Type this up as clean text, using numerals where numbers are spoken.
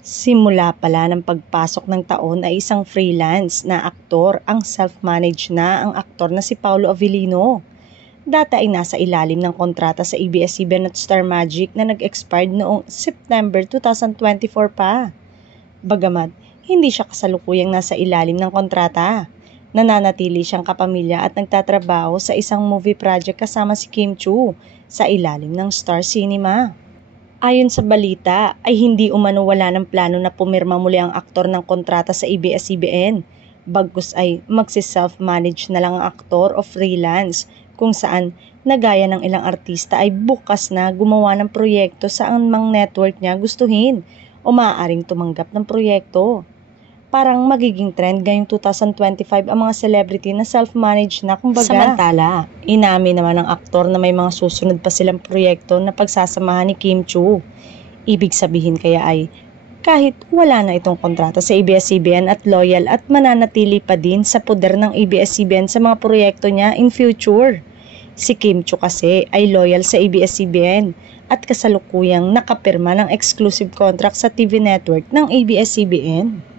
Simula pala ng pagpasok ng taon ay isang freelance na aktor ang self-manage na ang aktor na si Paolo Avellino. Dati ay nasa ilalim ng kontrata sa ABS-CBN at Star Magic na nag-expired noong September 2024 pa. Bagamat hindi siya kasalukuyang nasa ilalim ng kontrata, nananatili siyang kapamilya at nagtatrabaho sa isang movie project kasama si Kim Chiu sa ilalim ng Star Cinema. Ayon sa balita ay hindi umano wala ng plano na pumirma muli ang aktor ng kontrata sa ABS-CBN. Bagkus ay magsi-self-manage na lang ang aktor o freelance kung saan nagaya ng ilang artista ay bukas na gumawa ng proyekto sa anumang network niya gustuhin o maaaring tumanggap ng proyekto. Parang magiging trend ngayong 2025 ang mga celebrity na self-manage na kumbaga. Samantala, inamin naman ng aktor na may mga susunod pa silang proyekto na pagsasamahan ni Kim Chiu. Ibig sabihin kaya ay kahit wala na itong kontrata sa ABS-CBN at loyal at mananatili pa din sa poder ng ABS-CBN sa mga proyekto niya in future. Si Kim Chiu kasi ay loyal sa ABS-CBN at kasalukuyang nakapirma ng exclusive contract sa TV network ng ABS-CBN.